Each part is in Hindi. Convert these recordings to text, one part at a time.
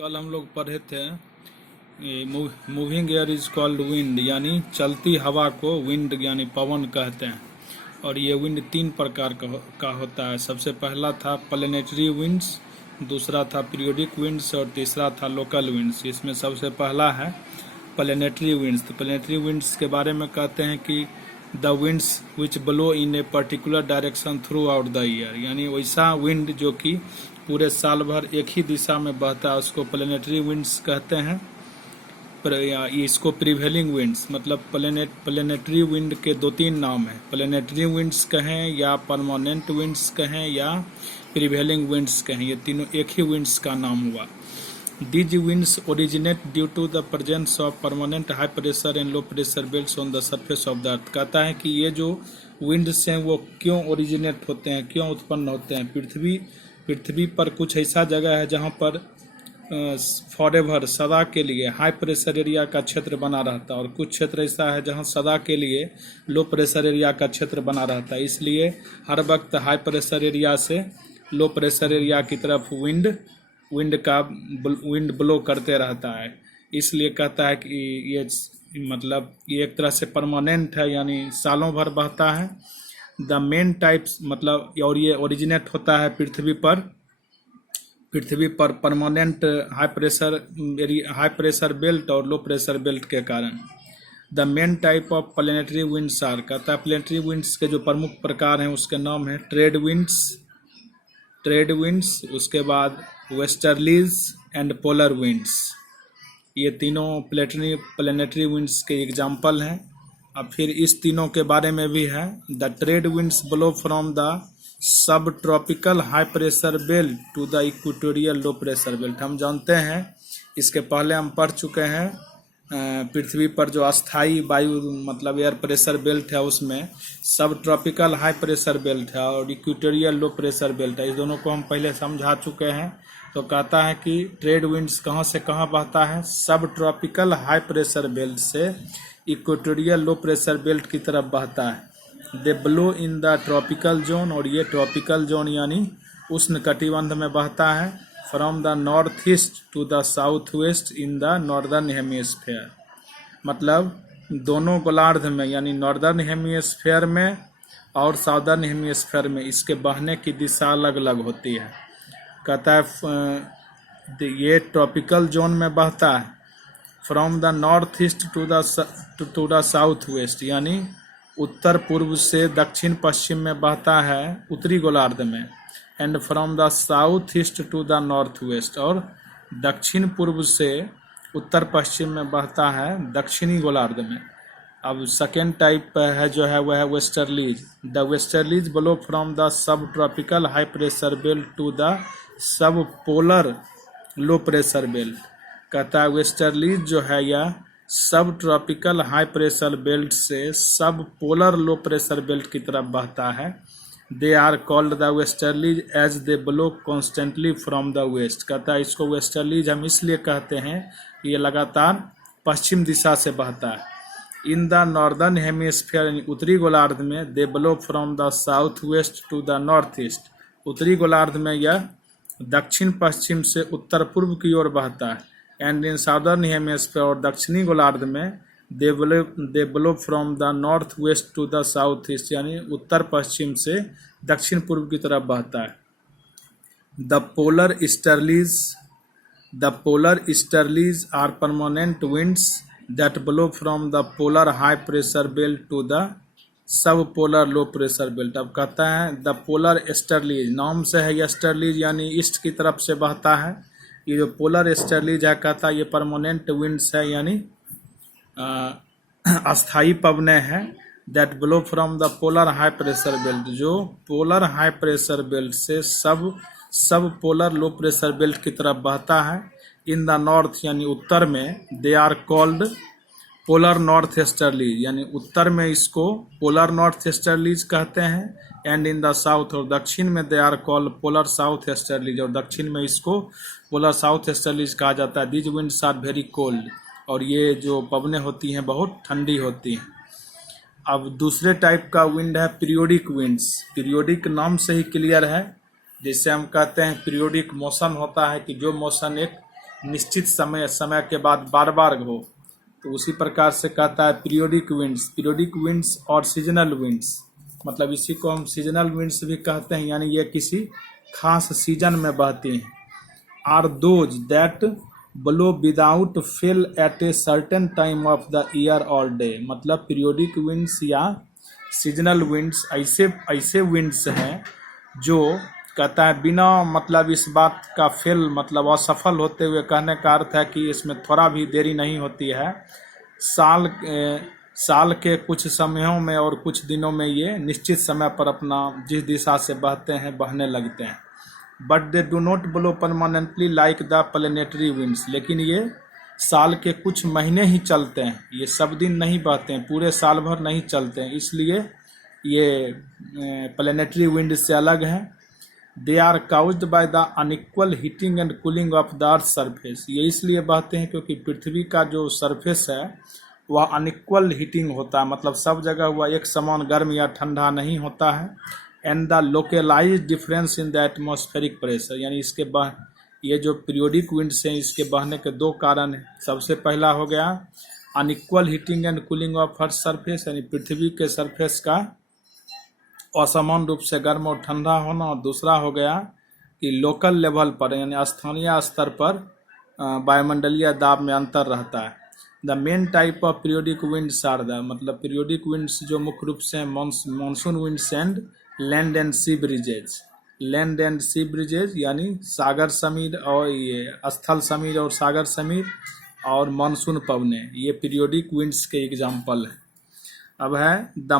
कल हम लोग पढ़े थे moving air is called wind, यानी चलती हवा को विंड यानी पवन कहते हैं। और ये विंड तीन प्रकार का होता है। सबसे पहला था प्लेनेटरी विंड्स, दूसरा था पीरियोडिक विंड्स और तीसरा था लोकल विंड्स। इसमें सबसे पहला है प्लेनेटरी विंड्स। तो प्लेनेटरी विंड्स के बारे में कहते हैं कि the winds which blow in a particular direction through out the year, यानी वैसा विंड जो कि पूरे साल भर एक ही दिशा में बहता है उसको प्लेनेटरी विंड्स कहते हैं। इसको प्रिवेलिंग विंड्स, मतलब प्लेनेटरी विंड के दो तीन नाम हैं। प्लेनेटरी विंड्स कहें या परमानेंट विंड्स कहें या प्रिवेलिंग विंड्स कहें, ये तीनों एक ही विंड्स का नाम हुआ। These winds originate due to the presence of permanent high pressure and low pressure belts on the surface of the earth। कहता है कि ये जो winds हैं वो क्यों ओरिजिनेट होते हैं, क्यों उत्पन्न होते हैं। पृथ्वी पर कुछ ऐसा जगह है जहाँ पर फॉरएवर सदा के लिए हाई प्रेशर एरिया का क्षेत्र बना रहता है और कुछ क्षेत्र ऐसा है जहाँ सदा के लिए लो प्रेशर एरिया का क्षेत्र बना रहता है। इसलिए हर वक्त हाई प्रेशर एरिया से लो प्रेशर एरिया की तरफ विंड ब्लो करते रहता है। इसलिए कहता है कि ये मतलब ये एक तरह से परमानेंट है, यानी सालों भर बहता है। द मेन टाइप्स मतलब, और ये ओरिजिनेट होता है पृथ्वी पर परमानेंट हाई प्रेशर बेल्ट और लो प्रेशर बेल्ट के कारण। The main type of planetary winds are, कहता है प्लेनेटरी विंड्स के जो प्रमुख प्रकार हैं उसके नाम है ट्रेड विंड्स, उसके बाद वेस्टर्लीज एंड पोलर विंड्स। ये तीनों प्लेनेटरी विंड्स के एग्जाम्पल हैं। अब फिर इस तीनों के बारे में भी है। The trade winds blow from the सब tropical high pressure belt to the equatorial low pressure belt. हम जानते हैं, इसके पहले हम पढ़ चुके हैं, पृथ्वी पर जो अस्थाई वायु मतलब एयर प्रेशर बेल्ट है उसमें सब ट्रॉपिकल हाई प्रेशर बेल्ट है और इक्वेटोरियल लो प्रेशर बेल्ट है। इस दोनों को हम पहले समझा चुके हैं। तो कहता है कि ट्रेड विंड्स कहाँ से कहाँ बहता है, सब ट्रॉपिकल हाई प्रेशर बेल्ट से इक्वेटोरियल लो प्रेशर बेल्ट की तरफ बहता है। They blow in the tropical zone, और ये ट्रॉपिकल जोन यानी उष्ण कटिबंध में बहता है। From the north east to the south west in the northern hemisphere, मतलब दोनों गोलार्ध में यानी नॉर्दर्न हेमिस्फेयर में और साउदर्न हेमिस्फेयर में इसके बहने की दिशा अलग अलग होती है। कहता है ये ट्रॉपिकल जोन में बहता है from the north east to the south west, यानी उत्तर पूर्व से दक्षिण पश्चिम में बहता है उत्तरी गोलार्ध में। And from the south east to the north west, और दक्षिण पूर्व से उत्तर पश्चिम में बहता है दक्षिणी गोलार्ध में। अब सेकेंड टाइप है जो है वह है westerlies. The westerlies blow from the सब tropical high pressure belt to the सब पोलर लो प्रेशर बेल्ट। कहता है वेस्टर्लीज जो है यह सब ट्रॉपिकल हाई प्रेशर बेल्ट से सब पोलर लो प्रेशर बेल्ट की तरफ बहता है। They are called the westerlies as they blow constantly from the west. कहता है इसको वेस्टर्लीज हम इसलिए कहते हैं कि ये लगातार पश्चिम दिशा से बहता है। इन द नॉर्दर्न हेमिस्फीयर, उत्तरी गोलार्ध में, they blow from the south west to the north east. उत्तरी गोलार्ध में यह दक्षिण पश्चिम से उत्तर पूर्व की ओर बहता है। एंड इन साउदर्न हेमिस्फीयर, और दक्षिणी गोलार्ध में, they blow from the north west to the south east, यानी उत्तर पश्चिम से दक्षिण पूर्व की तरफ बहता है। The polar easterlies are permanent winds that blow from the polar high pressure belt to the सब पोलर लो प्रेशर बेल्ट। अब कहता है द पोलर ईस्टर्लीज, नाम से है ईस्टर्लीज यानी ईस्ट की तरफ से बहता है। ये जो पोलर ईस्टर्लीज है कहता है ये परमानेंट विंड्स है, यानी अस्थाई पवने हैं। That blow from the polar high pressure belt, जो पोलर हाई प्रेशर बेल्ट से सब पोलर लो प्रेशर बेल्ट की तरफ बहता है। इन द नॉर्थ यानी उत्तर में, they are called polar north easterlies, यानी उत्तर में इसको पोलर नॉर्थ ईस्टर्लीज कहते हैं। एंड इन द साउथ, और दक्षिण में, they are called polar south easterlies, और दक्षिण में इसको पोलर साउथ ईस्टर्लीज कहा जाता है। These winds are very cold, और ये जो पवनें होती हैं बहुत ठंडी होती हैं। अब दूसरे टाइप का विंड है पीरियोडिक विंड्स। पीरियोडिक नाम से ही क्लियर है, जिससे हम कहते हैं पीरियोडिक मोशन होता है कि जो मोशन एक निश्चित समय के बाद बार बार हो, तो उसी प्रकार से कहता है पीरियोडिक विंड्स और सीजनल विंड्स, मतलब इसी को हम सीजनल विंड्स भी कहते हैं, यानी ये किसी खास सीजन में बहती हैं। Are those that blow without fail at a certain time of the year or day, मतलब पीरियोडिक विंड्स या सीजनल विंड्स ऐसे विंड्स हैं जो कहता है बिना मतलब इस बात का फेल मतलब असफल होते हुए, कहने का अर्थ है कि इसमें थोड़ा भी देरी नहीं होती है, साल के कुछ समयों में और कुछ दिनों में ये निश्चित समय पर अपना जिस दिशा से बहते हैं बहने लगते हैं। But they do not blow permanently like the planetary winds, लेकिन ये साल के कुछ महीने ही चलते हैं, ये सब दिन नहीं बहते हैं, पूरे साल भर नहीं चलते हैं, इसलिए ये प्लेनेटरी विंड से अलग हैं। They are caused by the unequal heating and cooling of the earth surface, ये इसलिए बहते हैं क्योंकि पृथ्वी का जो सरफेस है वह अनइक्वल हीटिंग होता है, मतलब सब जगह वह एक समान गर्म या ठंडा नहीं होता है। And the localized difference in the atmospheric pressure, यानी इसके ये जो पीरियोडिक विंड्स हैं इसके बहने के दो कारण हैं। सबसे पहला हो गया unequal heating and cooling of earth surface, यानी पृथ्वी के सरफेस का असमान रूप से गर्म और ठंडा होना, और दूसरा हो गया कि लोकल लेवल पर यानी स्थानीय स्तर पर वायुमंडलीय दाब में अंतर रहता है। The main type of periodic winds are the, मतलब पीरियोडिक विंड्स जो मुख्य रूप से monsoon winds and land and sea breezes यानी सागर समीर और ये स्थल समीर और सागर समीर और मानसून पवने, ये पीरियोडिक विंड्स के एग्जाम्पल है। अब है the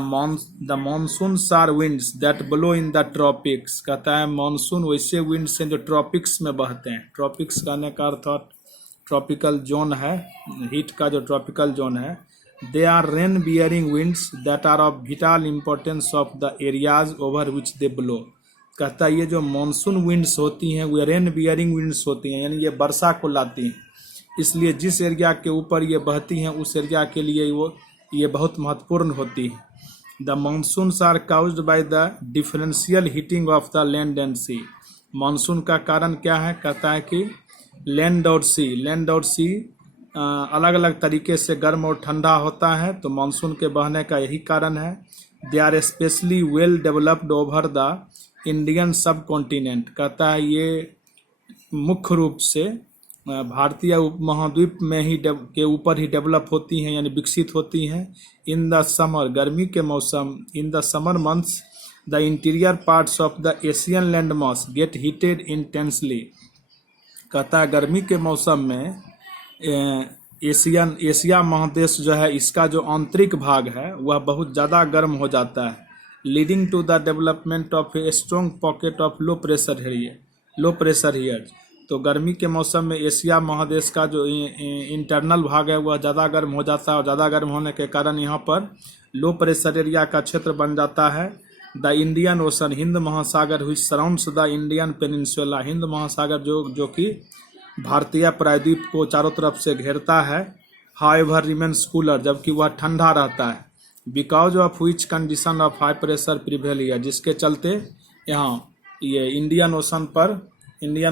monsoons are winds that blow in the tropics, कहता है मानसून वैसे विंड्स हैं जो ट्रॉपिक्स में बहते हैं। ट्रॉपिक्स कहने का अर्थ ट्रॉपिकल जोन है, हीट का जो ट्रॉपिकल जोन है। They are rain bearing winds that are of vital importance of the areas over which they blow, कहता है ये जो मानसून विंड्स होती हैं वो रेन बियरिंग विंड्स होती हैं, यानी ये वर्षा को लाती हैं, इसलिए जिस एरिया के ऊपर ये बहती हैं उस एरिया के लिए ये बहुत महत्वपूर्ण होती है। The monsoons are caused by the differential heating of the land and sea, monsoon का कारण क्या है, कहता है कि लैंड और सी अलग अलग तरीके से गर्म और ठंडा होता है, तो मानसून के बहने का यही कारण है। They are specially well developed over the Indian sub continent, कहता है ये मुख्य रूप से भारतीय उपमहाद्वीप में ही के ऊपर ही डेवलप होती हैं, यानी विकसित होती हैं। इन द समर, गर्मी के मौसम, in the summer months the interior parts of the Asian land mass gate heated intensely, कहता है गर्मी के मौसम में एशिया महादेश जो है इसका जो आंतरिक भाग है वह बहुत ज़्यादा गर्म हो जाता है, leading to the development of a strong pocket of low pressure here. तो गर्मी के मौसम में एशिया महादेश का जो इंटरनल भाग है वह ज़्यादा गर्म हो जाता है, और ज़्यादा गर्म होने के कारण यहाँ पर लो प्रेशर एरिया का क्षेत्र बन जाता है। द इंडियन ओशन, हिंद महासागर हुई surrounds the Indian peninsula, Hind महासागर जो कि भारतीय प्रायद्वीप को चारों तरफ से घेरता है। हाउएवर रिमेन्स कूलर, जबकि वह ठंडा रहता है। Because of which condition of high pressure prevail here, जिसके चलते यहाँ ये इंडियन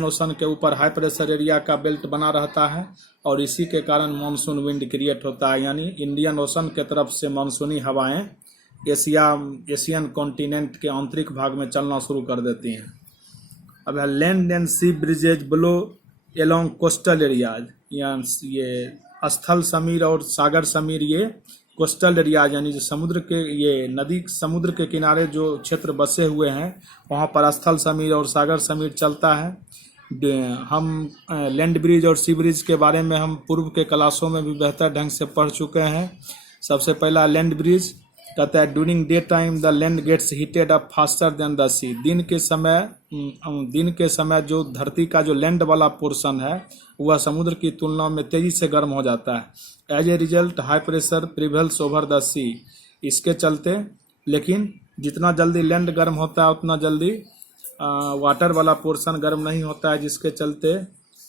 ओशन के ऊपर हाई प्रेशर एरिया का बेल्ट बना रहता है, और इसी के कारण मानसून विंड क्रिएट होता है, यानी इंडियन ओशन के तरफ से मानसूनी हवाएं एशियन कॉन्टिनेंट के आंतरिक भाग में चलना शुरू कर देती हैं। अब है land and sea breezes blow along coastal areas, ये स्थल समीर और सागर समीर ये कोस्टल एरियाज यानी जो समुद्र के किनारे जो क्षेत्र बसे हुए हैं वहाँ पर स्थल समीर और सागर समीर चलता है। हम लैंड ब्रिज और सी ब्रिज के बारे में हम पूर्व के क्लासों में भी बेहतर ढंग से पढ़ चुके हैं। सबसे पहला लैंड ब्रिज कहता है during day time the land gets heated up faster than the sea, दिन के समय जो धरती का जो लैंड वाला पोर्शन है वह समुद्र की तुलना में तेजी से गर्म हो जाता है। As a result high pressure prevails over the sea, इसके चलते लेकिन जितना जल्दी लैंड गर्म होता है उतना जल्दी वाटर वाला पोर्शन गर्म नहीं होता है, जिसके चलते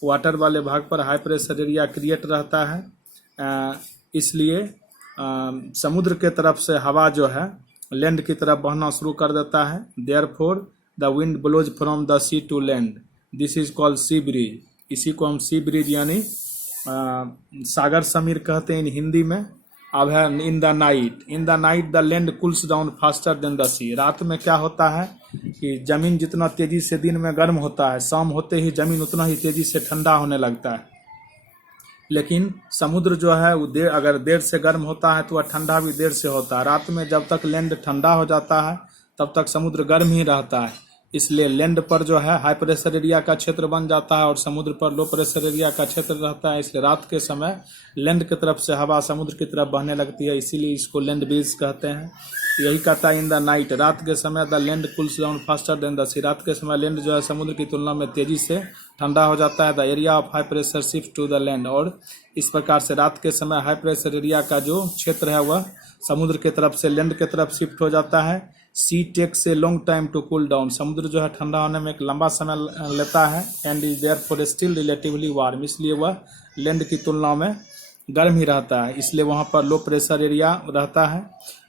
वाटर वाले भाग पर हाई प्रेशर एरिया क्रिएट रहता है। इसलिए समुद्र के तरफ से हवा जो है लैंड की तरफ बहना शुरू कर देता है। Therefore the wind blows from the sea to land, this is called sea breeze. इसी को हम सी ब्रिज यानी सागर समीर कहते हैं इन हिंदी में। अब है in the night the land cools down faster than the sea. रात में क्या होता है कि जमीन जितना तेजी से दिन में गर्म होता है, शाम होते ही जमीन उतना ही तेजी से ठंडा होने लगता है। लेकिन समुद्र जो है वो अगर देर से गर्म होता है तो वह ठंडा भी देर से होता है। रात में जब तक लैंड ठंडा हो जाता है तब तक समुद्र गर्म ही रहता है। इसलिए लैंड पर जो है हाई प्रेशर एरिया का क्षेत्र बन जाता है और समुद्र पर लो प्रेशर एरिया का क्षेत्र रहता है। इसलिए रात के समय लैंड की तरफ से हवा समुद्र की तरफ बहने लगती है, इसीलिए इसको लैंड ब्रीज कहते हैं। यही कहता है इन द नाइट, रात के समय the land cools down faster than the sea. रात के समय लैंड जो है समुद्र की तुलना में तेजी से ठंडा हो जाता है। The area of high pressure shift to the land, और इस प्रकार से रात के समय हाई प्रेशर एरिया का जो क्षेत्र है वह समुद्र की तरफ से लैंड की तरफ शिफ्ट हो जाता है। Sea takes a long time to cool down, समुद्र जो है ठंडा होने में एक लंबा समय लेता है। And is therefore still relatively warm, इसलिए वह लैंड की तुलना में गर्म ही रहता है, इसलिए वहाँ पर लो प्रेशर एरिया रहता है।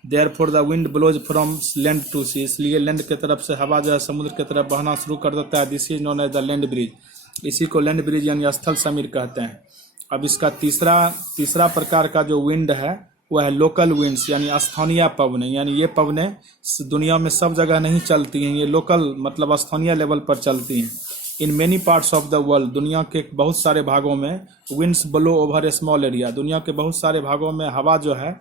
Therefore the wind blows from land to sea, इसलिए लैंड की तरफ से हवा जो है समुद्र की तरफ बहना शुरू कर देता है। This is known as the land breeze, इसी को लैंड ब्रिज यानी स्थल समीर कहते हैं। अब इसका तीसरा प्रकार का जो विंड है वह है लोकल विंड्स यानी स्थानीय पवनें। यानी ये पवनें दुनिया में सब जगह नहीं चलती हैं, ये लोकल मतलब स्थानीय लेवल पर चलती हैं। In many parts of the world, दुनिया के बहुत सारे भागों में विंड्स ब्लो ओवर ए स्मॉल एरिया, दुनिया के बहुत सारे भागों में हवा जो है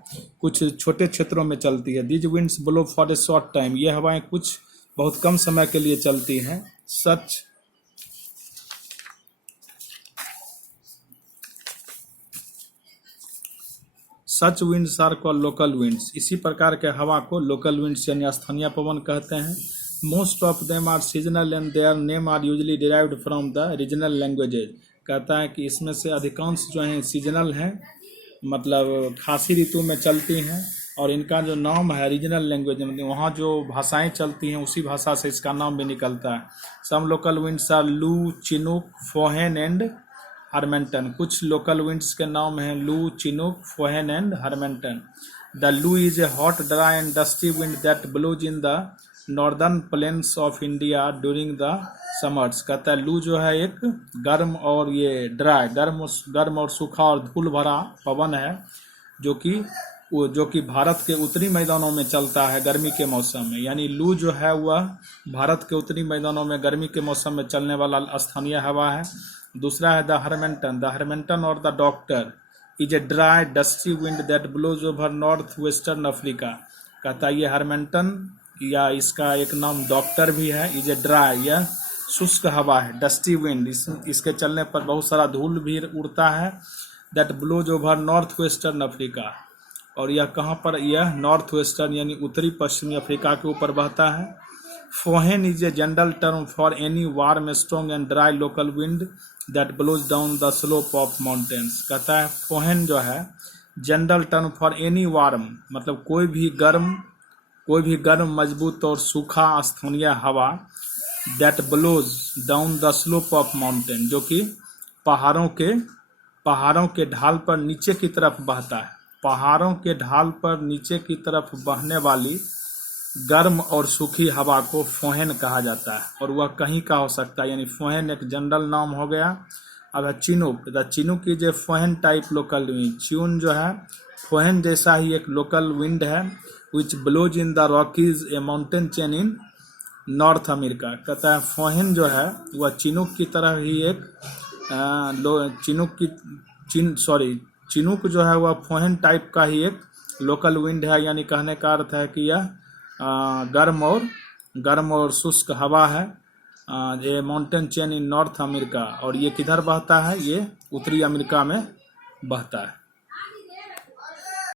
कुछ छोटे क्षेत्रों में चलती है। These winds blow for a short time, ये हवाएं कुछ बहुत कम समय के लिए चलती हैं। Such winds are called local winds, इसी प्रकार के हवा को लोकल विंड्स यानी स्थानीय पवन कहते हैं। Most of them are seasonal and their name are usually derived from the regional languages, कहता है कि इसमें से अधिकांश जो हैं सीजनल हैं, मतलब खासी ऋतु में चलती हैं, और इनका जो नाम है रीजनल लैंग्वेज मतलब वहाँ जो भाषाएं चलती हैं उसी भाषा से इसका नाम भी निकलता है। Some local winds are loo, chinook, foehn and harmattan, कुछ लोकल विंड्स के नाम हैं loo, chinook, foehn and harmattan. The loo is a hot dry and dusty wind that blows in the northern plains of India during the summers, कहता है लू जो है एक गर्म और ये ड्राई गर्म और सूखा और धूल भरा पवन है जो कि भारत के उत्तरी मैदानों में चलता है गर्मी के मौसम में। यानी लू जो है वह भारत के उत्तरी मैदानों में गर्मी के मौसम में चलने वाला स्थानीय हवा है। दूसरा है द हरमेंटन और the doctor is a dry dusty wind that blows over north western Africa, कहता है ये हरमेंटन या इसका एक नाम डॉक्टर भी है। इज ए ड्राई, यह शुष्क हवा है, डस्टी विंड, इसके चलने पर बहुत सारा धूल भी उड़ता है। That blows over north western Africa, और यह कहाँ पर, यह नॉर्थ वेस्टर्न यानी उत्तरी पश्चिमी अफ्रीका के ऊपर बहता है। Foehn is a general term for any warm strong and dry local wind that blows down the slope of mountains, कहता है फोहेन जो है general term for any warm मतलब कोई भी गर्म मजबूत और सूखा स्थानीय हवा that blows down the slope of mountain, जो कि पहाड़ों के ढाल पर नीचे की तरफ बहता है। पहाड़ों के ढाल पर नीचे की तरफ बहने वाली गर्म और सूखी हवा को फोहेन कहा जाता है, और वह कहीं का हो सकता है, यानी फोहेन एक जनरल नाम हो गया। अब chinook, the chinook is a foehn type local wind, च्यून जो है फोहेन जैसा ही एक लोकल विंड है which blows in the Rockies a mountain chain in North America, कहता है फोहेन जो है वह चिनूक की तरह ही एक चिनूक जो है वह फोहेन टाइप का ही एक लोकल विंड है। यानी कहने का अर्थ है कि यह गर्म और शुष्क हवा है, ये mountain chain in North America, और ये किधर बहता है, ये उत्तरी अमेरिका में बहता है।